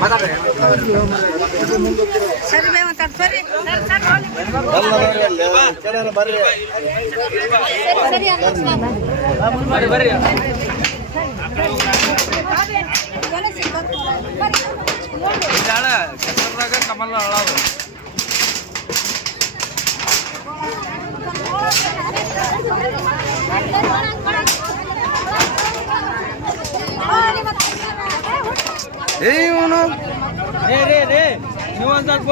ಮೊದಲ ಸರಿ ಬೇ ಒಂದ್ ಸ್ವಲ್ಪ ಸರಿ ಸರಿ ಕಮಲ ಅಳಾವು ಏ ಇವನು ರೇ ರೇ ರೇ ನೀವು ಒಂದ್ ಸ್ವಲ್ಪ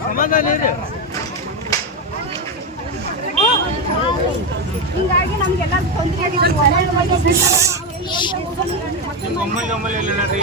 ಸಮಾಧಾನ ಇರ್ರಿ ಹಿಂಗಾಗಿ ನಮ್ಗೆಲ್ಲ ತೊಂದರೆ ಒಮ್ಮಲ್ಲಿ ಒಮ್ಮಲ್ಲಿ ಇಲ್ಲ ರೀ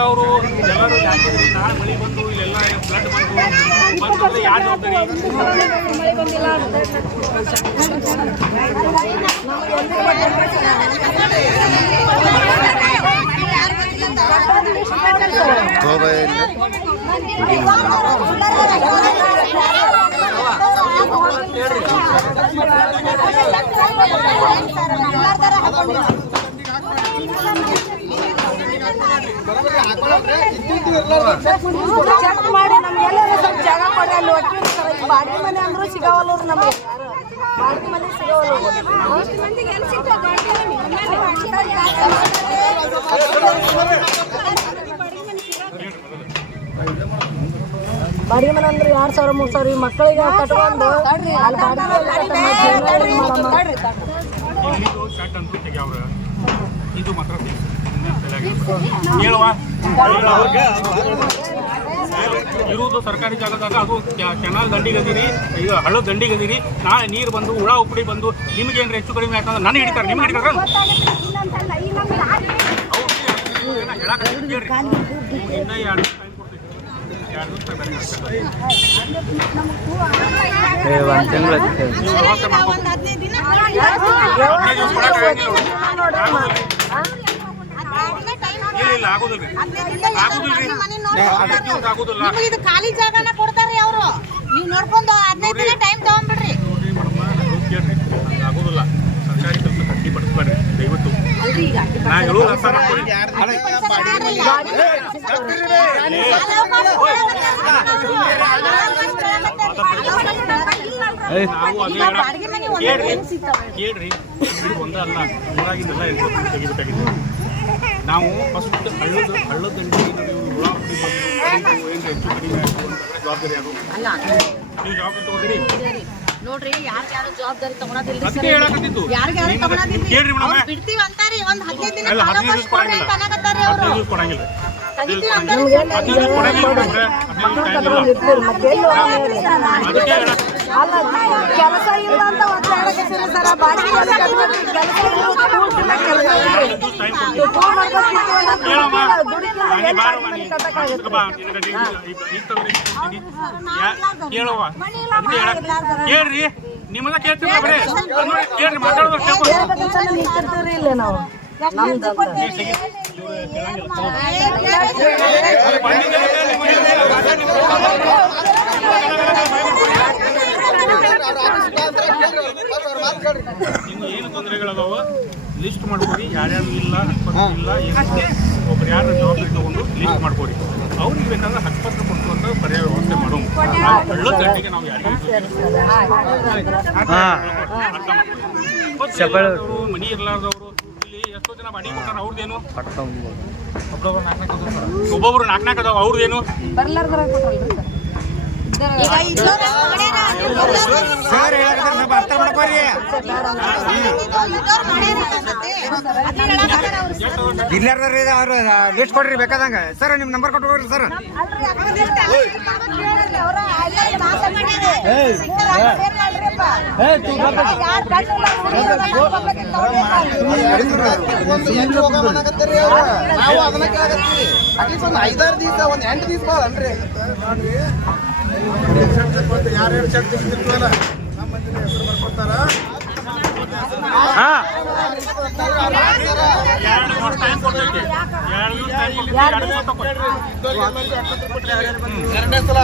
ಇದ್ದವರು ಎಲ್ಲರೂ ಯಾಕಿದ್ರಿ ನಾಳೆ ಮಳೆ ಬಂದು ಇಲ್ಲೆಲ್ಲ ಫ್ಲಡ್ ಬಂದು ಬಂದ್ರೆ ಯಾರು ಜವಾಬ್ದಾರಿ ಚೆಕ್ ಮಾಡಿ ನಮ್ಗೆಲ್ಲ ಸ್ವಲ್ಪ ಜಾಗ ಕೊಡಿ ಅಲ್ಲಿ ವಕೀಲ ಸರ್ ಈ ಬಾಡಿಗೆ ಮನೆ ಅಂದ್ರೂ ಸಿಗವಲ್ಲ ನಮ್ಗೆ. ಬಾಡಿಗೆ ಮನೆ ಬಾಡಿಗೆ ಮನೆ ಅಂದ್ರೆ ಎರಡ್ ಸಾವಿರ ಮೂರ್ ಸಾವಿರ ಈ ಮಕ್ಕಳಿಗೆ ಕಟ್ಕೊಂಡು ಅಲ್ಲಿ ಬಾಡಿಗೆ ಇದು ಮಾತ್ರ ಹೇಳುವ ಇರುವುದು ಸರ್ಕಾರಿ ಜಾಗದಾಗ ಅದು ಕೆನಾಲ್ ದಂಡಿಗದಿರಿ ಈಗ ಹಳ್ಳದ ದಂಡಿಗದಿರಿ ನಾಳೆ ನೀರು ಬಂದು ಹುಳ ಉಪ್ಪಡಿ ಬಂದು ನಿಮ್ಗೆ ಏನ್ರ ಹೆಚ್ಚು ಕಡಿಮೆ ಯಾಕಂದ್ರೆ ನನಗೆ ಹಿಡಿತಾರೆ ನಿಮ್ಗೆ ಹಿಡಿತಾರ ಇನ್ನ ಎರಡು ಕೊಡ್ತೀವಿ. ಎರಡು ಮಾಡ್ಬೇಕು. ಹದಿನೈದು ದಿನ. ಇಲ್ಲ ಇಲ್ಲ ಆಗೋದಿಲ್ಲ ಆಗೋದಿಲ್ರಿ ಇದು ಖಾಲಿ ಜಾಗನ ಕೊಡ್ತಾರ್ರಿ ಅವರು ನೀವು ನೋಡ್ಕೊಂಡು ಹದಿನೈದು ದಿನ ಟೈಮ್ ತಗೊಂಡ್ಬಿಡ್ರಿ ನೋಡ್ರಿ ಮೇಡಮ್ ಹೇಳೋದು ಕೇಳ್ರಿ ಹಂಗ್ ಆಗೋದಿಲ್ಲ ಸರ್ಕಾರಿ ಕೆಲಸ ಕಟ್ಟಿ ಪಡಿಸ್ಬೇಡ್ರಿ ದಯವಿಟ್ಟು ನಾ ಹೇಳೋದು ಅರ್ಥ ಮಾಡ್ಕೊಳ್ಳಿ ನಾವು ಅದೇ ಕೇಳ್ರಿ ಕೇಳ್ರಿ ಊರಾಗಿಂದೆಲ್ಲ ತೆಗಿಬೇಕಾಗಿದೆ ನಾವು ಫಸ್ಟ್ ಹಳ್ಳದ ಹಳ್ಳದ ಹೆಚ್ಚು ಕಡಿಮೆ ಜವಾಬ್ದಾರಿ ಯಾರು? ನೀವು ಜವಾಬ್ದಾರಿ ತಗೋತೀರಿ ನೋಡ್ರಿ ಯಾರು ಯಾರು ಜವಾಬ್ದಾರಿ ಅವ್ರು ಬಿಡ್ತೀವಿ ಅಂತಾರಿ ಒಂದ್ ಹದಿನೈದು ದಿನ ಕಾಲ ಕೊಡ್ರಿ ಅಂತ ಅನ್ನಕತ್ತಾರಿ ಅವರು. ಕೊಡಂಗಿಲ್ಲ. ಕೆಲಸ ಇಲ್ಲ ಅಂತ ಸರ ಬಾಡಿಗೆ ಕೆಲಸ ಇಲ್ಲ, ಕೂಡ್ಸಿಲ್ಲ, ಕೆಲಸ ಇಲ್ಲ. ಟೈಮ್ ಫೋನ್ ಕೇಳ್ರಿ ನಿಮ್ಮನ್ನ ಕೇಳ್ತೀವಿ ಬರೀ ಕೇಳ್ರಿ ಮಾತಾಡೋದು. ಹೇಳ್ಬೇಕಂತ ನಾವು ಏನು ತೊಂದರೆಗಳದಾವ ಲಿಸ್ಟ್ ಮಾಡ್ಕೊಡಿ ಯಾರ್ಯಾರು ಇಲ್ಲ ಹಕ್ಕಪತ್ರ ಇಲ್ಲ ಏನಕ್ಕೆ ಒಬ್ರು ಯಾರು ಜವಾಬ್ದಾರಿ ತಗೊಂಡು ಲಿಸ್ಟ್ ಮಾಡ್ಕೊಡಿ. ಅವ್ರಿಗೆ ಬೇಕಾದ್ರೆ ಹಕ್ಕಪತ್ರ ಕೊಡುವಂತ ಪರ್ಯಾಯ ವ್ಯವಸ್ಥೆ ಮಾಡೋಣ. ನಾವು ಯಾರಿಗೂ ಮನಿ ಇರ್ಲಾರ್ದವ್ರು ಇಲ್ಲಿ ಎಷ್ಟೋ ಜನ ಬಾಡಿ ಕೊಟ್ಟಾರ ಅವ್ರದ್ದೇನು ಒಬ್ಬೊಬ್ರು ನಾಲ್ಕು ನಾಲ್ಕು ಅದಾವ. ಒಬ್ಬೊಬ್ರು ನಾಲ್ಕು ನಾಲ್ಕು ಅದಾವ ಅವ್ರದ್ದೇನು ಸರ್ ಅನ್ಸತ್ತೆ. ಅದ್ನ ಹೇಳಕತ್ತಾರ ಅವ್ರು. ಇಲ್ಲಾರ್ದಾರ ಅವ್ರು ಲಿಸ್ಟ್ ಕೊಡ್ರಿ ಬೇಕಾದಂಗ ಸರ್ ನಿಮ್ ನಂಬರ್ ಕೊಟ್ಟು ಅವ್ರು ಸೇರ್. ನಾವು ಅದನ್ನ ಕೇಳಕತ್ತೀವಿ ಅಟ್ಲೀಸ್ಟ್ ಒಂದು ಐದಾರು ದಿವಸ ಒಂದು ಎಂಟು ದಿವಸ ಅನ್ರಿ ಯಾರ್ಯಾರು ಶಕ್ತಿ ತಿಂತಿರ್ತೀವಲ್ಲ ನಮ್ಮ ಮಂದಿನ ಹೆಸರು ತಗೊಳ್ಳಿ ಎರಡನೇ ಸಲ.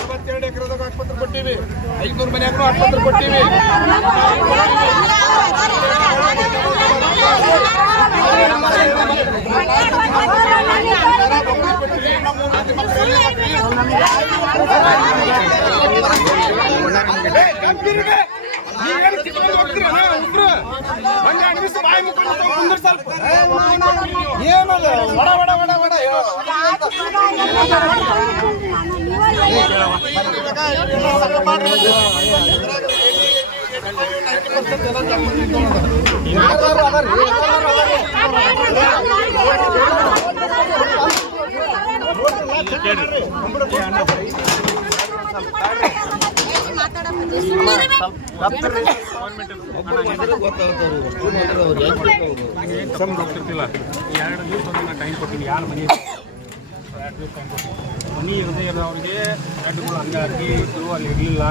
ಅರವತ್ತೆರಡು ಎಕರೆದಾಗ ಆಸ್ಪತ್ರೆ ಕೊಟ್ಟಿವಿ ಐದ್ನೂರು ಮನ್ಯಾಗೂ ಆಸ್ಪತ್ರೆ ಕೊಟ್ಟಿವಿ ನೀವೇನು ಕಿತ್ಕೊಂಡು ಹೋಗ್ತೀರಣ್ಣ ಉಗ್ರು? ಒಂದ್ ಎರಡು ದಿವ್ಸ ಬಾಯಿ ಮುಕ್ಕೊಂಡು ಕುಂದ್ರ ಸ್ವಲ್ಪ ಏನಲ್ಲ ಒಡ ಒಡ ಒಡ ಒಡ ಹೇಳು. ಹೋಗ್ತಿರ್ತಿಲ್ಲ ಎರಡು ದಿವಸ ಟೈಮ್ ಕೊಟ್ಟಿದ್ದೀನಿ ಯಾರು ಮನೆ ಎರಡು ದಿವಸ ಟೈಮ್ ಕೊಟ್ಟಿನಿ ಮನೆ ಇರದೇ ಇರೋರಿಗೆ ಹೆಡ್ಗಳು ಹಂಗೆ ಹಾಕಿ ಇದು ಅಲ್ಲಿ ಇರಲಿಲ್ಲ.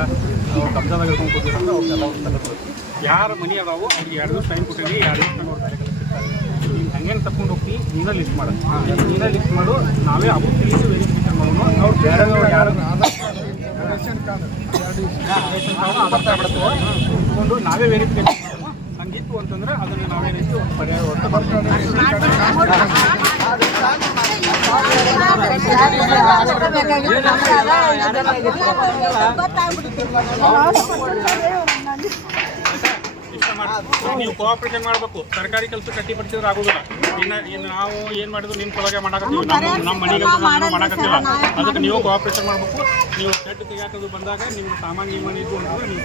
ನಾವು ಕಬ್ಜಾದಾಗ ಇಟ್ಕೊಂಡು ಕೂತಿರಂದ್ರೆ ಅವ್ರಿಗೆಲ್ಲ ತೆಗೆದು ಯಾರು ಮನೆ ಅದಾವು ಅವ್ರಿಗೆ ಎರಡು ದಿವಸ ಟೈಮ್ ಕೊಟ್ಟಿನಿ ಎರಡು ದಿವಸ ತಗೊಂಡು ನೀನು ಹಂಗೇನು ತಗೊಂಡು ಹೋಗ್ತಿ? ನೀನೇ ಲಿಸ್ಟ್ ಮಾಡು. ನೀನೇ ಲಿಸ್ಟ್ ಮಾಡು. ನಾವೇ ಅವ್ರು ತಿಳಿಸಿ ವೆರಿಫಿಕೇಶನ್ ಮಾಡೋಣ. ಅವ್ರು ಬೇರೆ ಯಾರು ತಗೊಂಡು ನಾವೇ ವೆರಿಫಿಕೇಶನ್ ಮಾಡೋಣ. ಹಂಗಿತ್ತು ಅಂತಂದ್ರೆ ಅದನ್ನು ನಾವೇನೈತಿ ಪರಿಹಾರ ನೀವು ಕೋಆಪರೇಷನ್ ಮಾಡಬೇಕು. ಸರ್ಕಾರಿ ಕೆಲಸ ಕಟ್ಟಿ ಪಡಿಸಿದ್ರೆ ಆಗೋದಿಲ್ಲ. ಇನ್ನು ಇನ್ನು ನಾವು ಏನು ಮಾಡಿದ್ರು ನಿಮ್ಮ ಕೊಳಗೆ ಮಾಡಕತ್ತೀವಿ. ನಮ್ಮ ನಮ್ಮ ಮನೆಗೆ ಮಾಡಾಕತ್ತಿಲ್ಲ. ಅದಕ್ಕೆ ನೀವು ಕೋಆಪರೇಷನ್ ಮಾಡಬೇಕು. ನೀವು ಕೆಟ್ಟ ತೆಗಿಯಾಕದು ಬಂದಾಗ ನಿಮ್ಮ ಸಾಮಾನ್ಯ ನಿಮ್ಮ ಇದ್ದು ಅಂದ್ರೆ ನೀವು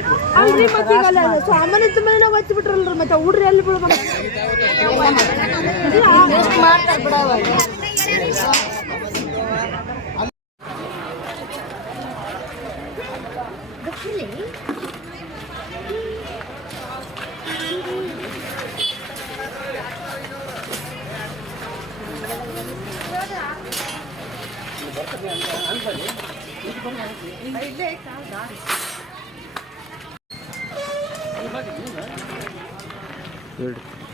ಇಟ್ಬೇಕು ಸಾಮಾನ್ಯ ಮೇಲೆ ನಾವು ಬಿಟ್ರಲ್ರಿ ಮತ್ತೆ ಹುಡ್ರಿ ಎಲ್ಲಿ ಬಿಡ್ಬೇಕು ಎಷ್ಟು ಮಾಡ್ತಾರೆ ಬಿಡವ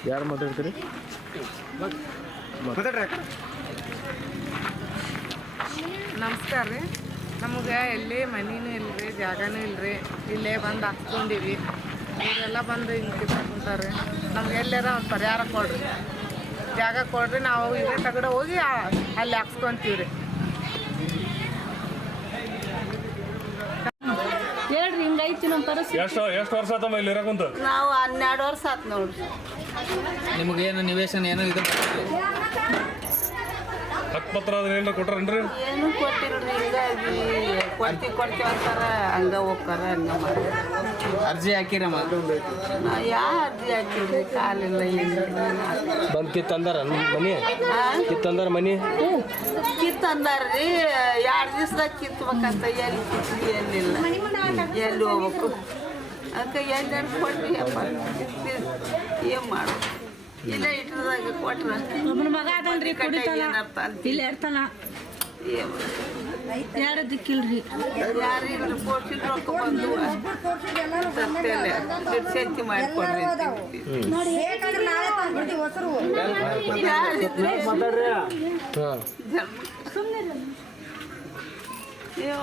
ಯಾರು ಮಾತಾಡ್ತೀರಿ? ನಮಸ್ಕಾರ ರೀ. ನಮಗೆ ಎಲ್ಲಿ ಮನಿನೂ ಇಲ್ರಿ ಜಾಗನೂ ಇಲ್ರಿ. ಇಲ್ಲೇ ಬಂದು ಹಾಕ್ಸ್ಕೊಂಡಿವಿ. ಇವರೆಲ್ಲ ಬಂದು ಹಿಂಗೆ ಕಿತ್ಕೊಂತಾರೆ ನಮ್ಗೆ ಎಲ್ಲಾರ ಒಂದು ಪರಿಹಾರ ಕೊಡ್ರಿ. ಜಾಗ ಕೊಡ್ರಿ ನಾವು ಇದೇ ತಗಡೆ ಹೋಗಿ ಆ- ಅಲ್ಲಿ ಹಾಕ್ಸ್ಕೊಂತೀವಿ ರೀ ಹೇಳ್ರಿ ಹಿಂಗೈತಿ ನಮ್ಮ ಪರಿಸ್ಥಿತಿ ಎಷ್ಟು ಎಷ್ಟು ವರ್ಷ ಆತಮ್ಮ ಇಲ್ಲಿ ಇರಕುಂತ ನಾವು ಹನ್ನೆರಡು ವರ್ಷ ಆತ್ ನೋಡ್ರಿ. ಏನು ನಿವೇಶನ ಏನು ಇದು? ಹತ್ತು ಪತ್ರ ಅದ್ರ ಏನಾರ ಕೊಟ್ರೇನ್ರಿ? ಏನು ಕೊಟ್ಟಿಲ್ರಿ ಹಿಂಗಾಗಿ ಕೊಡ್ತೀವಿ ಕೊಡ್ತೀವಿ ಅಂತಾರ ಹಂಗ ಹೋಗ್ತಾರ ಹಂಗ ಮಾಡ್ತಾರ. ಅರ್ಜಿ ಹಾಕಿರಮ್ಮ? ಯಾ ಅರ್ಜಿ ಹಾಕಿಲ್ರಿ? ಕಾಲಿಲ್ಲ ಏನಿಲ್ಲ. ಬಂದು ಕಿತ್ತಂದಾರ ಮನಿ? ಕಿತ್ತಂದಾರ ಮನಿ? ಕಿತ್ ಅಂದಾರ್ರಿ ಎರಡು ದಿವ್ಸದಾಗ ಕಿತ್ಬೇಕಂತ ಎಲ್ಲಿ ಕಿತ್ಲಿ ಎಲ್ಲಿಲ್ಲ ಎಲ್ಲಿ ಹೋಗ್ಬೇಕು? ಅದಕ್ಕೆ ಎಲ್ಲಾರು ಕೊಡ್ರಿ ಅಪ್ಪ. ಏನು ಮಾಡು ಇಲ್ಲೇ ಇಟ್ಟದಾಗ ಕೊಟ್ರ. ಒಬ್ಬನ ಮಗ ಅದನ್ರಿ ಇಲ್ಲ ಇರ್ತಾನ. ಯಾರ ದಿಕ್ಕಿಲ್ರಿ ಯಾರು ಇಲ್ರಿ? ಪೋಷಿನ ರೊಕ್ಕ ಬಂದು. ತರ್ತೇನೆ ಸಂತಿ ಮಾಡಿಕೊಡ್ರಿ ಹೇಳ್ತೀವಿ. ಯಾರಿದ್ರೆ ಹಾಂ ಏವ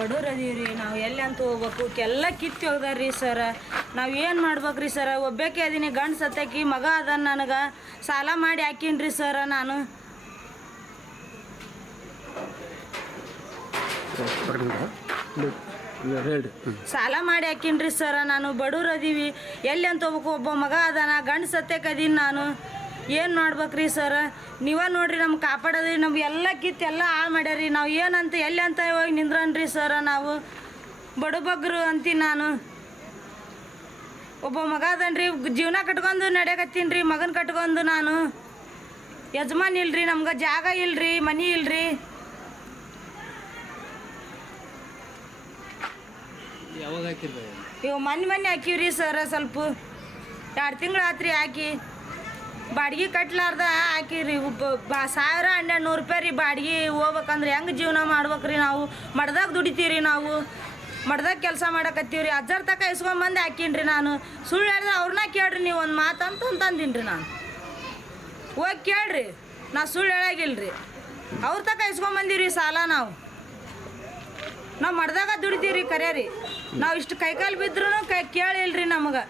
ಯಾಕಾರ ಅದೀವಿ ರೀ ಬಡವ್ರು ನಾವು ಎಲ್ಲಿ ಅಂತ ಹೋಗ್ಬೇಕು? ಎಲ್ಲ ಕಿತ್ತಿ ಹೋಗ್ದಾರ್ರಿ ಸರ. ನಾವು ಏನು ಮಾಡ್ಬೇಕ್ರಿ ಸರ? ಒಬ್ಬಕ್ಕೆ ಅದೀನಿ, ಗಂಡು ಸತ್ತಕ್ಕಿ ಮಗ ಅದ ನನಗೆ ಸಾಲ ಮಾಡಿ ಹಾಕೀನಿ ಸರ ನಾನು. ಸಾಲ ಮಾಡಿ ಹಾಕಿನ್ರಿ ಸರ ನಾನು. ಬಡವ್ರು ಅದೀವಿ ಎಲ್ಲಿ ಅಂತ ಹೋಗ್ಬೇಕು? ಒಬ್ಬ ಮಗ ಅದಾನ, ಗಂಡು ಸತ್ತಕ್ಕೆ ಅದೀನಿ ನಾನು. ಏನು ಮಾಡ್ಬೇಕ್ರಿ ಸರ್? ನೀವೇ ನೋಡ್ರಿ ನಮ್ಗೆ ಕಾಪಾಡೋದ್ರಿ ನಮ್ಗೆ ಎಲ್ಲ ಕಿತ್ತು ಎಲ್ಲ ಹಾಳು ಮಾಡ್ಯಾರಿ ನಾವು ಏನಂತ ಎಲ್ಲಿ ಅಂತ ಹೋಗಿ ನಿಂದ್ರನ್ರಿ ಸರ ನಾವು? ಬಡಬಗ್ರು ಅಂತೀನಿ ನಾನು. ಒಬ್ಬ ಮಗ ಅದನ್ರಿ ಜೀವನ ಕಟ್ಕೊಂಡು ನಡೆಯಕತ್ತೀನಿ ರೀ ಮಗನ ಕಟ್ಕೊಂಡು ನಾನು. ಯಜಮಾನ್ ಇಲ್ರಿ ನಮ್ಗೆ ಜಾಗ ಇಲ್ರಿ ಮನಿ ಇಲ್ರಿ. ಇವು ಮನೆ ಮನೆ ಹಾಕಿವ್ರಿ ಸರ್ ಸ್ವಲ್ಪ. ಎರಡು ತಿಂಗಳು ಆತ್ರಿ ಹಾಕಿ. ಬಾಡಿಗೆ ಕಟ್ಲಾರ್ದ ಹಾಕಿರಿ ಬ- ಬಾ ಸಾವಿರ ಹನ್ನೆರಡು ನೂರು ರೂಪಾಯಿ ರೀ ಬಾಡಿಗೆ ಹೋಗ್ಬೇಕಂದ್ರೆ ಹೆಂಗೆ ಜೀವನ ಮಾಡ್ಬೇಕ್ರಿ ನಾವು? ಮಡ್ದಾಗ ದುಡಿತೀವಿ ರೀ ನಾವು? ಮಡ್ದಾಗ ಕೆಲಸ ಮಾಡಕತ್ತೀವ್ರಿ? ಅಜ್ಜರ್ ತಕ ಇಸ್ಕೊಂಬಂದು ಹಾಕಿನ್ರಿ ನಾನು. ಸುಳ್ಳು ಹೇಳಿದ್ರೆ ಅವ್ರನ್ನ ಕೇಳ್ರಿ ನೀವು ಒಂದು ಮಾತು ಅಂತ ರೀ ನಾನು. ಹೋಗಿ ಕೇಳ್ರಿ, ನಾ ಸುಳ್ಳು ಹೇಳಾಗಿಲ್ರಿ. ಅವ್ರ ತಕ ಇಸ್ಕೊಂಬಂದಿವ್ರಿ ರೀ ಸಾಲ ನಾವು. ನಾವು ಮಡ್ದಾಗ ದುಡಿತೀವಿ ರೀ ಕರೆ ರೀ ನಾವು ಇಷ್ಟು ಕೈಕಾಲು ಬಿದ್ರೂ ಕೈ ಕೇಳಿಲ್ರಿ ನಮಗೆ.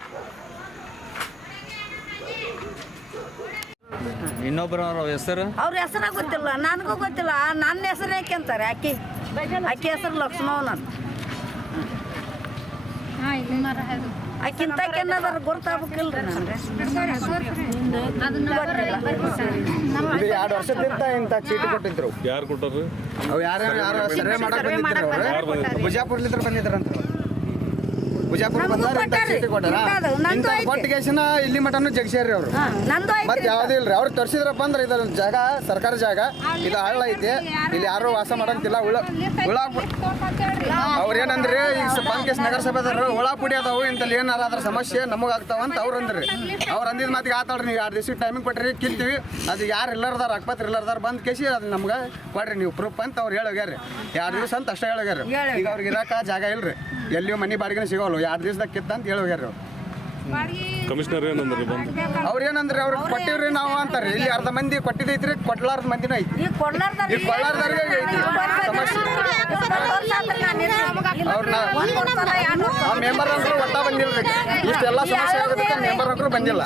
ಇನ್ನೊಬ್ಬರ ಹೆಸರು? ಅವ್ರ ಹೆಸರ ಗೊತ್ತಿಲ್ಲ ನನಗೂ ಗೊತ್ತಿಲ್ಲ. ನನ್ನ ಹೆಸರು ಯಾಕೆ ಅಂತಾರೆ ಆಕೆ? ಆಕೆ ಹೆಸರು ಲಕ್ಷ್ಮಣ ಅಂತ ಆಕಿಂತ ಏನದಾರ ಗೊತ್ತಾಗ್ಬೇಕಿಲ್ರಿ ನನಗೆ. ಇದು ಎರಡು ವರ್ಷದಿಂದ ಇಂಥ ಚೀಟಿ ಕೊಟ್ಟಿದ್ರು. ಯಾರು ಕೊಟ್ಟರು ಅವು ಯಾರು ಯಾರು ಸರ್ವೆ ಮಾಡಕ್ಕೆ ಬಂದಿದ್ರು ಅವ್ರು? ಬಿಜಾಪುರ್ಲಿದ್ರ ಬಂದಿದ್ರಂತ ಬಿಜಾಪುರ. ಕೊಟ್ಟಿಗೆಸಿನ ಇಲ್ಲಿ ಮಟನು ಜಗ್ಸ್ಯಾರ್ರಿ ಅವ್ರು. ಮತ್ತೆ ಯಾವ್ದು ಇಲ್ರಿ ಅವ್ರು ತೋರಿಸಿದ್ರಪ್ಪ ಅಂದ್ರೆ ಇದು ಜಾಗ ಸರ್ಕಾರ ಜಾಗ. ಇದು ಹಳ್ಳ ಐತಿ. ಇಲ್ಲಿ ಯಾರು ವಾಸ ಮಾಡಂತಿಲ್ಲ ಉಳ ಉಳ ಅವ್ರ ಏನಂದ್ರಿ ಈಗ ಬಂದ್ ಕೇಸ್ ನಗರಸಭೆದವ್ರು ಉಳ ಪುಡಿ ಅದಾವು ಇಂತಲ್ಲಿ ಏನಾರ ಅದ್ರ ಸಮಸ್ಯೆ ನಮಗ್ ಆಗ್ತಾವ ಅಂತ ಅವ್ರು ಅಂದ್ರಿ. ಅವ್ರು ಅಂದಿದ್ ಮಾತಿಗೆ ಆತಾಡ್ರಿ ನೀವು ಎರಡು ದಿವ್ಸ ಟೈಮಿಂಗ್ ಕೊಟ್ರಿ ಕಿಲ್ತೀವಿ. ಅದು ಯಾರು ಇಲ್ಲರ್ದಾರ ಅಕ್ಪತ್ರ ಇಲ್ಲರ್ದಾರ ಬಂದ್ ಕೇಸಿ ಅದು ನಮ್ಗೆ ಕೊಡ್ರಿ ನೀವು ಪ್ರೂಫ್ ಅಂತ ಅವ್ರು ಹೇಳೋಗ್ಯಾರ್ರಿ. ಎರಡು ದಿವಸ ಅಂತ ಅಷ್ಟೇ ಹೇಳೋಗ್ಯಾರ ಈಗ ಅವ್ರಿಗೆ ಇರಾಕ ಜಾಗ ಇಲ್ರಿ. ಎಲ್ಲಿಯೂ ಮನಿ ಬಾಡಿಗೆ ಸಿಗೋಲ್ಲ ಎರಡು ದಿವ್ಸದಾಗ ಕಿತ್ತ ಅಂತ ಹೇಳಿ ಅವ್ರು ಕಮಿಷನರ್ ಏನಂದ್ರಿ ಬಂದು ಅವ್ರ ಏನಂದ್ರಿ ಅವ್ರು ಕೊಟ್ಟಿವ್ರಿ ನಾವು ಅಂತಾರೆ ಇಲ್ಲಿ ಅರ್ಧ ಮಂದಿ ಕೊಟ್ಟಿದ್ದೈತ್ರಿ ಕೊಟ್ಲಾರ್ದ ಮಂದಿನೂ ಐತಿ ಈ ಐತಿ ಸಮಸ್ಯೆ ಅವ್ರನ್ನ ಆ ಮೆಂಬರ್ ಅಂಕರು ಒಟ್ಟ ಬಂದಿಲ್ಲ ಇಷ್ಟೆಲ್ಲ ಸಮಸ್ಯೆ ಆಗೋದಕ್ಕೆ ಮೆಂಬರ್ ಅಂಕರು ಬಂದಿಲ್ಲ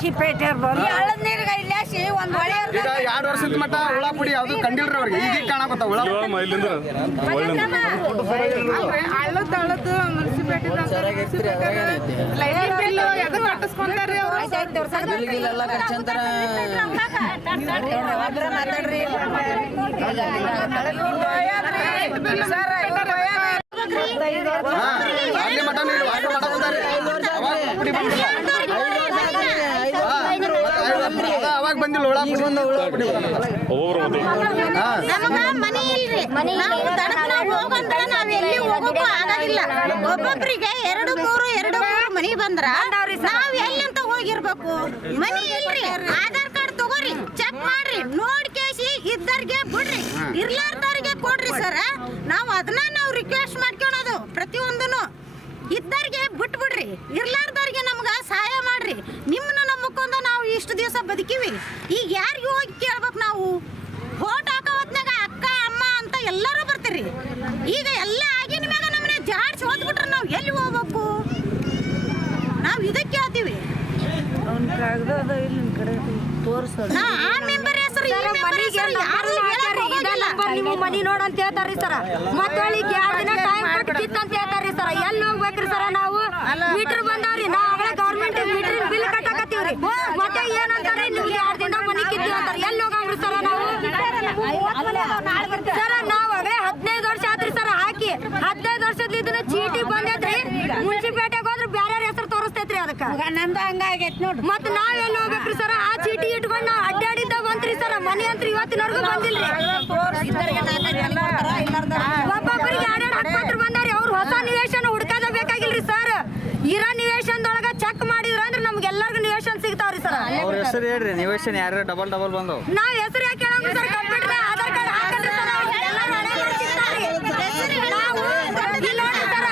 ಈಗ ಎರಡು ವರ್ಷದ ಮಟ್ಟ ಹುಳ ಪುಡಿ ಯಾವ್ದು ಕಂಡಿಲ್ರಿ ಅವ್ರಿಗೆ ಈಗ ಕಾಣಕತ್ತ ಹುಳ ಇಲ್ಲಿಂದ ಹಳ್ಳದ ಅವಾಗ ಬಂದಿಲ್ಲ. ಒಳಗೆ ಬಂದ ಹಾ ನಮಗ ಮನೆ ಇಲ್ರಿ ಮನೆ ಹೋಗಂದ್ರ ನಾವ್ ಎಲ್ಲಿ ಆಗೋದಿಲ್ಲ ಒಬ್ಬೊಬ್ರಿಗೆ ಎರಡು ಮೂರು ಎರಡು ಮೂರು ಮನಿ ಬಂದ್ರ ನಾವ್ ಎಲ್ಲಂತ ಹೋಗಿರ್ಬೇಕು? ಮನಿ ಇಲ್ರಿ ಆಧಾರ್ ಕಾರ್ಡ್ ತಗೋರಿ ಚೆಕ್ ಮಾಡ್ರಿ ನೋಡ್ ಕೇಸಿ ಇದ್ದರ್ಗೆ ಬಿಡ್ರಿ ಇರ್ಲಾರ್ದವ್ರಿಗೆ ಕೊಡ್ರಿ ಸರ್. ನಾವ್ ಅದನ್ನ ನಾವ್ ರಿಕ್ವೆಸ್ಟ್ ಮಾಡ್ಕೊಳೋದು ಪ್ರತಿಯೊಂದನು ಇದ್ದರ್ಗೆ ಬಿಟ್ಬಿಡ್ರಿ ಇರ್ಲಾರ್ದವ್ರಿಗೆ ನಮ್ಗ ಸಹಾಯ ಮಾಡ್ರಿ. ನಿಮ್ಮನ್ನ ನಂಬಕೊಂಡ ನಾವು ಇಷ್ಟು ದಿವಸ ಬದುಕಿವಿ. ಈಗ ಯಾರಿಗೂ ಹೋಗಿ ಕೇಳ್ಬೇಕು ನಾವು? ಹೋಟ್ ಹಾಕೋ ಅಂತ ಎಲ್ಲರೂ ಬರ್ತೀರಿ. ಈಗ ಎಲ್ಲ ಆಗಿನ ಮೇಲೆ ನಮ್ಮನ್ನ ಜಾಡ್ಸಿ ಹೋದ್ಬಿಟ್ರೆ ನಾವು ಎಲ್ಲಿ ಹೋಗ್ಬೇಕು? ನಾವು ಇದಕ್ಕೆ ಕೇಳ್ತೀವಿ ನಾ ಆ ಮೆಂಬರ್ ಹೆಸರು ಈ ಮೆಂಬರ್ ಹೆಸರು ಯಾರು ಹೇಳಕ್ ಹೋಗೋದಿಲ್ಲ. ನಿಮ್ಮ ಮನಿ ನೋಡ್ ಅಂತ ಹೇಳ್ತಾರ್ರಿ ಸರ. ಮತ್ತೆ ಎರಡ್ ದಿನ ಟೈಮ್ ಕೊಟ್ಟು ಕಿತ್ತ ಅಂತ ಹೇಳ್ತಾರ್ರಿ ಸರ. ಎಲ್ಲಿ ಹೋಗ್ಬೇಕ್ರಿ ಸರ ನಾವು? ಮೀಟರ್ ಬಂದಾವ್ರಿ. ನಾವು ಅವಳ ಗೌರ್ಮೆಂಟ್ ಮೀಟರ್ ಬಿಲ್ ಕಟ್ಟಾಕತ್ತೀವ್ರಿ. ಮತ್ತೆ ಏನಂತಾರೆ ನಿಮ್ಗೆ ಎರಡ್ ದಿನ ಮನಿ ಕಿತ್ತೀವಿ ಅಂತಾರೆ. ಎಲ್ಲಿ ಹೋಗಂಗ್ರಿ ಸರ ನಾವು ಸರ ನಾವ್ ಆಗಲೇ ಹದಿನೈದು ವರ್ಷ ಆತ್ರಿ ಸರ ಹಾಕಿ ಹದಿನೈದು ವರ್ಷದ ಇದನ್ನ ಚೀಟಿ ಬಂದೈತ್ರಿ ಮುನ್ಸಿಪೇಟೆಗೆ ಹೋದ್ರೆ ಬ್ಯಾರೆ ಹೆಸರು ತೋರಿಸ್ತೈತ್ರಿ ಅದಕ್ಕ ನಂದು ಹಂಗಾಗೈತಿ ನೋಡ್ರಿ ಮತ್ತೆ ನಾವ್ ಎಲ್ಲಿ ಹೋಗ್ಬೇಕ್ರಿ ಸರ ಆ ಚೀಟಿ ಇಟ್ಕೊಂಡು ನಾವ್ ಅಡ್ಡಾಡಿದ್ದ ಬಂತ್ರಿ ಸರ ಮನಿ ಅಂತ ಇವತ್ತಿನವರೆಗೂ ಬಂದಿಲ್ರಿ. ಒಬ್ಬೊಬ್ಬರಿಗೆ ಎರಡೆರಡು ಹಕ್ಕತ್ರ ಬಂದಾರಿ ಅವ್ರು ಹೊಸ ನಿವೇಶನ ಹುಡುಕದ ಬೇಕಾಗಿಲ್ರಿ ಸರ್. ಇರೋ ನಿವೇಶನದೊಳಗ ಚೆಕ್ ಮಾಡಿದ್ರ ಅಂದ್ರೆ ನಮ್ಗೆ ಎಲ್ಲರಿಗೂ ನಿವೇಶನ ಸಿಗ್ತಾವ್ರಿ ಸರ್. ಅವ್ರ ಹೆಸರು ಹೇಳ್ರಿ ನಿವೇಶನ ಯಾರು ಡಬಲ್ ಡಬಲ್ ಬಂದವು ನಾವ್ ಹೆಸರು ಯಾಕೆ ಹೇಳಂಗ್ರಿ ಸರ್ ಕಂಪ್ಯೂಟರ್ ಆಧಾರ್ ಕಾರ್ಡ್ ಹಾಕಂದ್ರಿ ಸರ್. ಎಲ್ಲರೂ ಹಣೆ ಸಿಗ್ತಾವ್ರಿ. ನಾವು ಇಲ್ಲಿ ಸರ್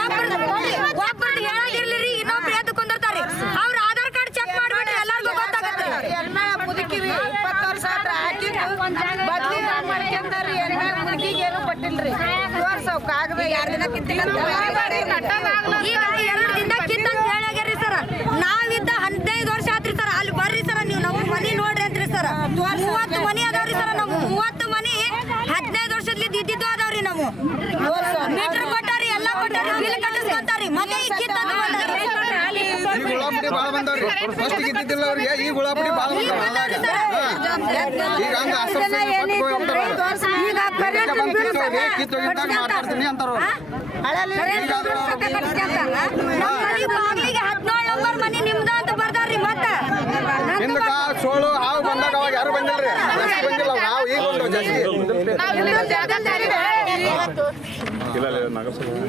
ಒಬ್ರದ್ದು ಒಬ್ರದ್ದು ಹೇಳೋದಿರ್ಲಿ ಇನ್ನೊಬ್ರು ಎದ್ದು ಕುಂದಿರ್ತಾರಿ ಅವ್ರ ಆಧಾರ್ ಕಾರ್ಡ್ ಚೆಕ್ ಮಾಡ್ಬಿಟ್ರೆ ಎಲ್ಲರಿಗೂ ಗೊತ್ತಾಗತ್ತೆ ಎಣ್ಣ ಮುದುಕಿವಿ ಇಪ್ಪತ್ತು ವರ್ಷ ಆತ್ರ ಹಾಕಿದ್ದು ಬದ್ಲಿ ಎಣ್ಣ ಮುದುಕಿಗೆ ಏನು ಕೊಟ್ಟಿಲ್ರಿ? ತೋರ್ಸವ್ ಕಾಗದ ಎರಡು ದಿನ ಕಿತ್ತಿಲ್ಲ ಈಗ ಎರಡು ದಿನ ಕಿತ್ತ ಅಂತ ಹೇಳಾಗ್ಯಾರಿ ಸರ್ ನಾವಿದ್ದ ಹದಿನೈದು ವರ್ಷ ಆತ್ರಿ ಸರ್ ಅಲ್ಲಿ ಬರ್ರಿ ಸರ್ ನೀವು ನಮ್ಮ ಮನಿ ನೋಡ್ರಿ ಅಂತ್ರಿ ಸರ್ ಮೂವತ್ತು ಮನಿ ಅದಾವ್ರಿ ಸರ್ ನಮ್ಮ ಮೂವತ್ತು ಮನಿ ಹದಿನೈದು ವರ್ಷದಲ್ಲಿ ಇದ್ದಿದ್ದು ಅದಾವ್ರಿ ನಾವು ಮೀಟರ್ ಕೊಟ್ಟಾರಿ ಎಲ್ಲ ಕೊಟ್ಟಾರಿ ಬಿಲ್ ಕಟ್ಟಿಸ್ಕೊಂತಾರಿ ಮತ್ತೆ ಈ ಕಿತ್ತಂದು ಬಂದಾರಿ. ಈಗ ಉಳ್ಳಾಪುಡಿ ಭಾಳ ಬಂದವ್ರಿ ಫಸ್ಟ್ ಇದ್ದಿದ್ದಿಲ್ಲ ಅವ್ರಿಗೆ ಈಗ ಉಳ್ಳಾಪುಡಿ ಭಾಳ ಈಗ ಹಂಗ ಕಿತ್ತೋಗಿದ್ದಾಗ ಮಾತಾಡ್ತೀನಿ ಅಂತಾರ ಹಿಂದಕ್ಕ ಸೋಳು ಹಾವು ಬಂದಾಗ ಅವಾಗ ಯಾರು ಬಂದಿಲ್ರಿ ಬಂದಿಲ್ಲ ಹಾವು ಈಗ ಬಂದವು ಜಾಸ್ತಿ ಇಲ್ಲ ಇಲ್ಲ ನಗರಸಭೆ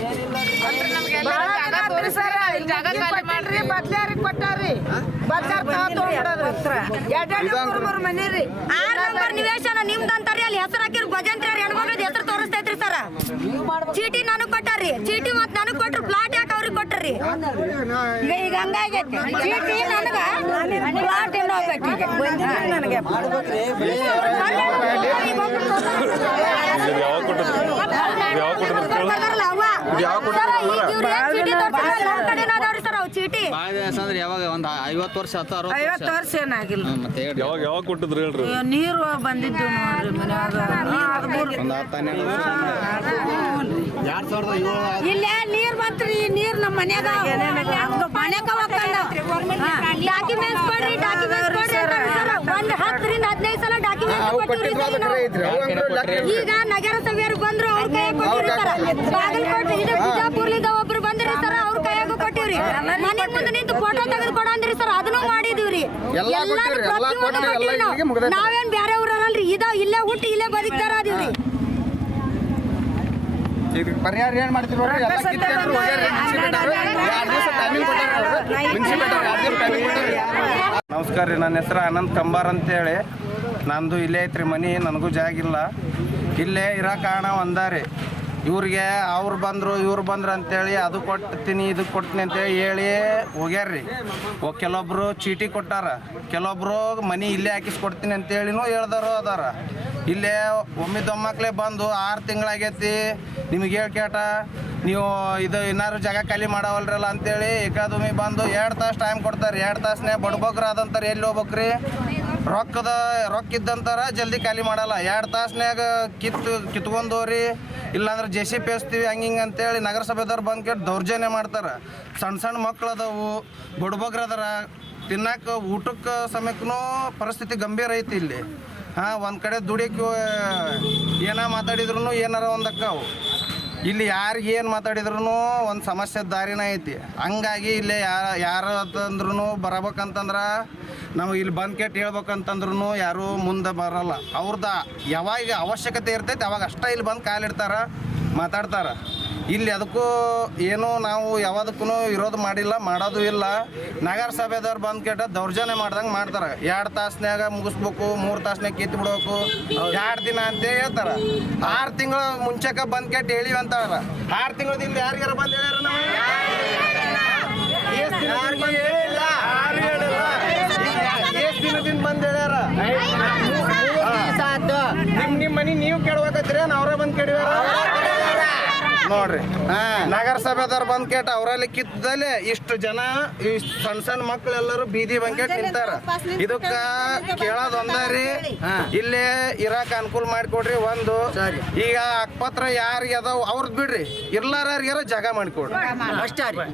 ಆರ್ ನಂಬರ್ ನಿವೇಶನ ನಿಮ್ದಂತಾರಿ ಅಲ್ಲಿ ಹೆಸರು ಹಾಕಿರ್ ಭಜಂತ್ರಿ ಅವ್ರ ಹೆಣ್ಮಕ್ಳದ್ ಹೆಸರು ತೋರಿಸ್ತೈತ್ರಿ ಸರ್. ಚೀಟಿ ನನಗ್ ಕೊಟ್ಟಾರಿ ಚೀಟಿ ಮತ್ ನನಗ್ ಕೊಟ್ರು ಪ್ಲಾಟ್ ಯಾಕೆ ಅವ್ರಿಗೆ ಈಗ ಹಂಗಾಗೈತಿ. ಚೀಟಿ ನನಗೆ? ಪ್ಲಾಟ್ ಏನೋ ಹೋಗ್ಬೇಕು ಈಗ. ನನಗೆ ಇದು ಕೊಟ್ಟಿದ್ರು ಈಗ ಚೀಟಿ ಅಂದ್ರೆ ಯಾವಾಗ ಒಂದು ಐವತ್ತು ವರ್ಷ ಹತ್ತು ಅರವತ್ತು ಐವತ್ತು ವರ್ಷ. ಏನಾಗಿಲ್ಲ ಮತ್ತೆ ಯಾವಾಗ ಯಾವಾಗ ಕೊಟ್ಟಿದ್ರು ಹೇಳ್ರಿ ನೀರು ಬಂದಿದ್ದು ನೋಡ್ರಿ ಮನ್ಯಾಗ ಇಲ್ಲೇ ನೀರ್ ಬಂತ್ರಿ ನೀರ್ ನಮ್ಮ ಮನ್ಯಾಗ ಮನ್ಯಾಗ ಡಾಕ್ಯುಮೆಂಟ್ಸ್ ಕೊಡ್ರಿ ಡಾಕ್ಯುಮೆಂಟ್ಸ್ ಕೊಡ್ರಿ ಅಂತಾರ್ರಿ ಸರ್. ಒಂದ್ ಹತ್ತರಿಂದ ಹದಿನೈದು ಸಲ. ಈಗ ನಗರಸಭೆಯವರು ಬಂದ್ರು ಅವ್ರ ಕೈ ಬಾಗಲಕೋಟೆ ಇದು ಬಿಜಾಪುರ್ಲಿಂದ ಒಬ್ರು ಬಂದ್ರಿ ಸರ್ ಅವ್ರ ಕೈಯಾಗ ಕೊಟ್ಟಿವ್ರಿ. ಮನೆ ಮುಂದೆ ನಿಂತು ಫೋಟೋ ತೆಗೆದು ಕೊಡ ಅಂದ್ರಿ ಸರ್ ಅದನ್ನು ಮಾಡಿದೀವ್ರಿ. ಎಲ್ಲಾ ಕೊಟ್ಟಿವ್ರಿ, ಎಲ್ಲಾ ಪ್ರತಿಯೊಂದು ಕೊಟ್ರಿ, ನಾವು. ಇಲ್ಲಿಗೆ ಮುಗ್ದೈತಿ. ನಾವೇನ್ ಬೇರೆ ಊರಲ್ರಿ ಇದ ಇಲ್ಲೇ ಹುಟ್ಟಿ ಇಲ್ಲೇ ಬದುಕ್ತಾರ ಅದೀವ್ರಿ. ಪರಿಹಾರ ಏನ್ ಮಾಡ್ತಿರೋ ಎಲ್ಲ ಹೋಗ್ಯಾರ್ರಿ ಎರಡು ದಿವಸ ಅವ್ರು? ಎರಡು ದಿವಸ ನಮಸ್ಕಾರ ರೀ ನನ್ನ ಹೆಸರು ಅನಂತ್ ಕಂಬಾರ್ ಅಂತೇಳಿ. ನಂದು ಇಲ್ಲೇ ಐತ್ರಿ ಮನಿ ನನಗೂ ಜಾಗಿಲ್ಲ ಇಲ್ಲೇ. ಇರೋ ಕಾರಣ ಒಂದಾರಿ ಇವ್ರಿಗೆ ಅವ್ರು ಬಂದರು ಇವ್ರು ಬಂದ್ರು ಅಂತೇಳಿ ಅದು ಕೊಡ್ತೀನಿ ಇದು ಕೊಡ್ತೀನಿ ಅಂತೇಳಿ ಹೇಳಿ ಹೋಗ್ಯಾರ್ರಿ ಓ ಕೆಲವೊಬ್ರು ಚೀಟಿ ಕೊಟ್ಟಾರ. ಕೆಲವೊಬ್ರು ಮನಿ ಇಲ್ಲೇ ಹಾಕಿಸ್ಕೊಡ್ತೀನಿ ಅಂತೇಳಿನೂ ಹೇಳ್ದಾರು ಅದಾರ. ಇಲ್ಲೇ ಒಮ್ಮೆ ದೊಮ್ಮಕ್ಲೆ ಬಂದು ಆರು ತಿಂಗಳಾಗೈತಿ. ನಿಮಗೆ ಹೇಳಿ ಕೇಟ, ನೀವು ಇದು ಇನ್ನಾರು ಜಾಗ ಖಾಲಿ ಮಾಡವಲ್ರಲ್ಲ ಅಂತೇಳಿ ಏಕಾದಮಿ ಬಂದು ಎರಡು ತಾಸು ಟೈಮ್ ಕೊಡ್ತಾರೆ. ಎರಡು ತಾಸನೇ ಬಡ್ಬೋಕ್ರ ಅದಂತಾರೆ ಎಲ್ಲಿ ಹೋಗ್ಬೇಕ್ರಿ? ರೊಕ್ಕದ, ರೊಕ್ಕ ಇದ್ದಂತಾರ ಜಲ್ದಿ ಖಾಲಿ ಮಾಡಲ್ಲ. ಎರಡು ತಾಸ್ನ್ಯಾಗ ಕಿತ್ತು ಕಿತ್ಕೊಂಡೋರಿ ಇಲ್ಲಾಂದ್ರೆ ಜೆ ಸಿ ಪಿ ಹಚ್ತೀವಿ, ಹಂಗೆ ಹಿಂಗೆ ಅಂತೇಳಿ ನಗರಸಭೆದವ್ರು ಬಂದು ಕೇಳಿ ದೌರ್ಜನ್ಯ ಮಾಡ್ತಾರೆ. ಸಣ್ಣ ಸಣ್ಣ ಮಕ್ಳು ಅದಾವು ಬಡ್ಬಗ್ರ ಅದಾರ. ತಿನ್ನಕ್ಕೆ ಊಟಕ್ಕೆ ಸಮಯಕ್ಕೂ ಪರಿಸ್ಥಿತಿ ಗಂಭೀರ ಐತಿ ಇಲ್ಲಿ. ಹಾಂ, ಒಂದು ಕಡೆ ದುಡಿಯಕ್ಕೆ ಏನ ಮಾತಾಡಿದ್ರು ಏನಾರ ಒಂದಕ್ಕಾವು ಇಲ್ಲಿ ಯಾರಿಗೆ ಏನು ಮಾತಾಡಿದ್ರು ಒಂದು ಸಮಸ್ಯೆ ದಾರಿನ ಐತಿ. ಹಂಗಾಗಿ ಇಲ್ಲಿ ಯಾರ ಯಾರು ಅಂತಂದ್ರೂ ಬರಬೇಕಂತಂದ್ರೆ ನಾವು ಇಲ್ಲಿ ಬಂದ್ ಕೆಟ್ಟು ಹೇಳ್ಬೇಕಂತಂದ್ರೂ ಯಾರೂ ಮುಂದೆ ಬರಲ್ಲ. ಅವ್ರದ್ದು ಯಾವಾಗ ಅವಶ್ಯಕತೆ ಇರ್ತೈತೆ, ಅವಾಗ ಅಷ್ಟೇ ಇಲ್ಲಿ ಬಂದು ಕಾಲಿಡ್ತಾರೆ, ಮಾತಾಡ್ತಾರ. ಇಲ್ಲಿ ಅದಕ್ಕೂ ಏನು ನಾವು ಯಾವುದಕ್ಕೂ ವಿರೋಧ ಮಾಡಿಲ್ಲ ಮಾಡೋದು ಇಲ್ಲ. ನಗರಸಭೆದವ್ರು ಬಂದು ಕೇಟ ದೌರ್ಜನ್ಯ ಮಾಡ್ದಂಗೆ ಮಾಡ್ತಾರೆ. ಎರಡು ತಾಸ್ನ್ಯಾಗ ಮುಗಿಸ್ಬೇಕು ಮೂರು ತಾಸ್ನ್ಯಾಗ ಕಿತ್ತು ಬಿಡ್ಬೇಕು. ಎರಡು ದಿನ ಅಂತ ಹೇಳ್ತಾರೆ. ಆರು ತಿಂಗಳು ಮುಂಚೆಕ ಬಂದು ಕೇಟ್ ಹೇಳಿವಿ ಅಂತಾರ ಆರು ತಿಂಗಳದಿಂದ ಯಾರಿಗಾರ ಬಂದು ಹೇಳ್ಯಾರ ನಾವು? ನಿಮ್ಮ ದಿನದಿಂದ ಬಂದು ಹೇಳ್ಯಾರ? ನಿಮ್ಮ ನಿಮ್ಮ ಮನಿ ನೀವು ಕೆಡ್ಬೇಕತ್ರಿ ಅವ್ರ ಬಂದು ಕೆಡವ್ಯಾರ ನೋಡ್ರಿ. ನಗರಸಭೆದವ್ರು ಬಂದ್ ಕೇಟ ಅವರಲ್ಲಿ ಕಿತ್ತಲೆ ಇಷ್ಟು ಜನ ಈ ಸಣ್ಣ ಸಣ್ಣ ಮಕ್ಳೆಲ್ಲರೂ ಬೀದಿ ಬಂಗೆ ನಿಂತಾರ ಇದಕ್ಕ ಕೇಳೋದ್ ಒಂದರಿ ಇಲ್ಲಿ ಇರಾಕ ಅನುಕೂಲ ಮಾಡಿಕೊಡ್ರಿ ಒಂದು. ಈಗ ಅಕ್ಪತ್ರ ಯಾರಿಗೆ ಅದಾವ ಅವ್ರದ್ ಬಿಡ್ರಿ. ಇರ್ಲಾರ್ಯಾರ ಜಾಗ ಮಾಡಿಕೊಡ್ರಿ.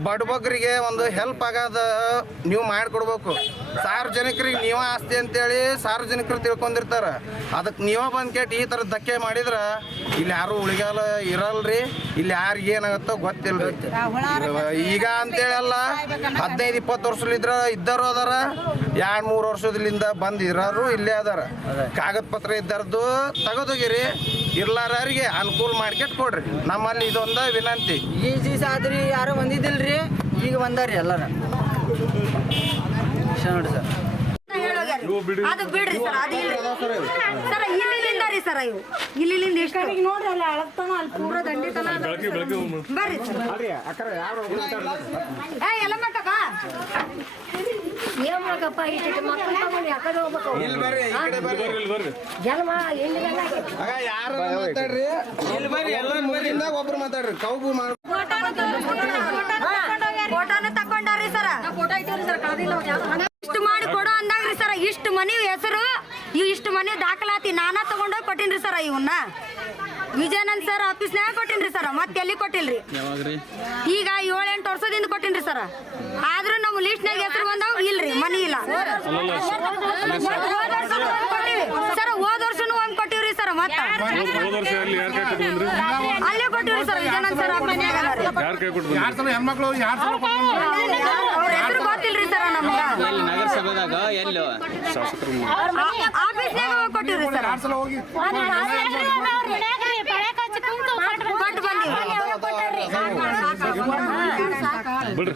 ಬಡಬಗ್ರಿಗೆ ಒಂದು ಹೆಲ್ಪ್ ಆಗದ ನೀವು ಮಾಡ್ಕೊಡ್ಬೇಕು. ಸಾರ್ವಜನಿಕರಿಗೆ ನೀವ ಆಸ್ತಿ ಅಂತೇಳಿ ಸಾರ್ವಜನಿಕರು ತಿಳ್ಕೊಂಡಿರ್ತಾರ. ಅದಕ್ಕೆ ನೀವ ಬಂದ್ ಕೇಟ್ ಈ ತರ ಧಕ್ಕೆ ಮಾಡಿದ್ರ ಇಲ್ಲಿ ಯಾರು ಉಳಿಗಾಲ ಇರಲ್ರಿ? ಇಲ್ಲಿ ಯಾರಿಗೆ ಏನಾಗುತ್ತೋ ಗೊತ್ತಿಲ್ರಿ. ಈಗ ಅಂತೇಳಲ್ಲ, ಹದಿನೈದು, ಇಪ್ಪತ್ತು ವರ್ಷಲಿದ್ರ ಇದ್ದಾರು ಅದಾರ. ಎರಡು, ಮೂರು ವರ್ಷದಿಂದ ಬಂದ್ ಇರೋರು ಇಲ್ಲೇ ಅದಾರ. ಕಾಗದ ಪತ್ರ ಇದ್ದಾರದು ತೆಗೆದೋಗಿರಿ. ಇರ್ಲಾರಿಗೆ ಅನುಕೂಲ ಮಾಡ್ಕೆಟ್ ಕೊಡ್ರಿ. ನಮ್ಮಲ್ಲಿ ಇದೊಂದ ವಿನಂತಿ. ಈ ದಿವಸ ಯಾರು ಬಂದಿದ್ದಿಲ್ರಿ? ಈಗ ಬಂದಾರಿ ಎಲ್ಲಾರ. ನೋಡಿ ಸರ್. ಅದು ಬಿಡ್ರಿ ಸರ್ ಅದು ಇಲ್ರಿ. ಸರ್ ಇಲ್ಲಿಂದ ರೀ ಸರ್ ಇವು. ಇಲ್ಲಿಂದ ಎಷ್ಟು? ನೋಡ್ರಿ ಅಲ್ಲಿ ಅಳಗ್ತಾನ ಅಲ್ಲಿ ಪೂರ ದಂಡಿ ತನ. ಬರ್ರಿ ಏ ಎಲ್ಲ ಮಟ್ಟಕ ಏನ್ ಮಾಡಕಪ್ಪ ಇಷ್ಟು ಮಕ್ಕಳು ತಗೊಂಡು ಯಾಕಡೆ ಹೋಗ್ಬೇಕು ಜನ್ಮ ಯಾರು ಮಾತಾಡ್ರಿ? ಇಲ್ಲಿ ಬರ್ರಿ ಎಲ್ಲ ಒಬ್ರು ಮಾತಾಡ್ರಿ ಕೌಬು ಮಾಡಿ ಫೋಟೋನ ತಕೊಂಡಾರಿ ಸರ್. ಫೋಟೋ ಐತಿ ಸರ್ ಕಳ್ದಿಲ್ಲ ಇಷ್ಟು ಮಾಡಿ ಕೊಡೋ ಅಂದಾಗ್ರಿ ಸರ್. ಇಷ್ಟು ಮನೆ ಹೆಸರು ಇಷ್ಟು ಮನೆ ದಾಖಲಾತಿ ನಾನಾ ತಗೊಂಡೋಗಿ ಕೊಟ್ಟಿನ್ರಿ ಸರ್ ಇವನ್ನ ವಿಜಯನಂದ್ ಸರ್ ಆಫೀಸ್ನಾಗ ಕೊಟ್ಟಿನ್ರಿ ಸರ್ ಮತ್ತೆ ಎಲ್ಲಿ ಕೊಟ್ಟಿಲ್ರಿ? ಈಗ ಏಳೆಂಟು ವರ್ಷದಿಂದ ಕೊಟ್ಟಿನ್ರಿ ಸರ್. ಆದ್ರೂ ನಮ್ಮ ಲಿಸ್ಟ್ನಾಗ ಹೆಸರು ಬಂದಾವ್ ಇಲ್ರಿ ಮನಿ ಇಲ್ಲ. ಸರ್ ಹೋದ ವರ್ಷನೂ ಒಂದ್ ಕೊಟ್ಟಿವ್ರಿ ಸರ್ ಮತ್ತ? ಸರ್ ಯಾರ ಕೊಟ್ಟಿವ್ರಿ ಸರ್ ಅದಾರಿ. ಯಾರ ಕೈ ಕೊಟ್ಟು ಬಂದ್ರಿ ಹೆಣ್ಮಕ್ಳು ಯಾರು ಅವ್ರ ಹೆಸರು ಗೊತ್ತಿಲ್ರಿ ಸರ್ ನಮ್ಗ ನಗರಸಭೆದಾಗ ಎಲ್ಲೋ ಶಾಸಕರು ಆಫೀಸ್ನಾಗ ಹೋಗಿ ಕೊಟ್ಟಿವ್ರಿ ಸರ್ ಹೋಗಿ ಕೊಟ್ಟು ಬಂದಿವಿ ಬಿಡ್ರಿ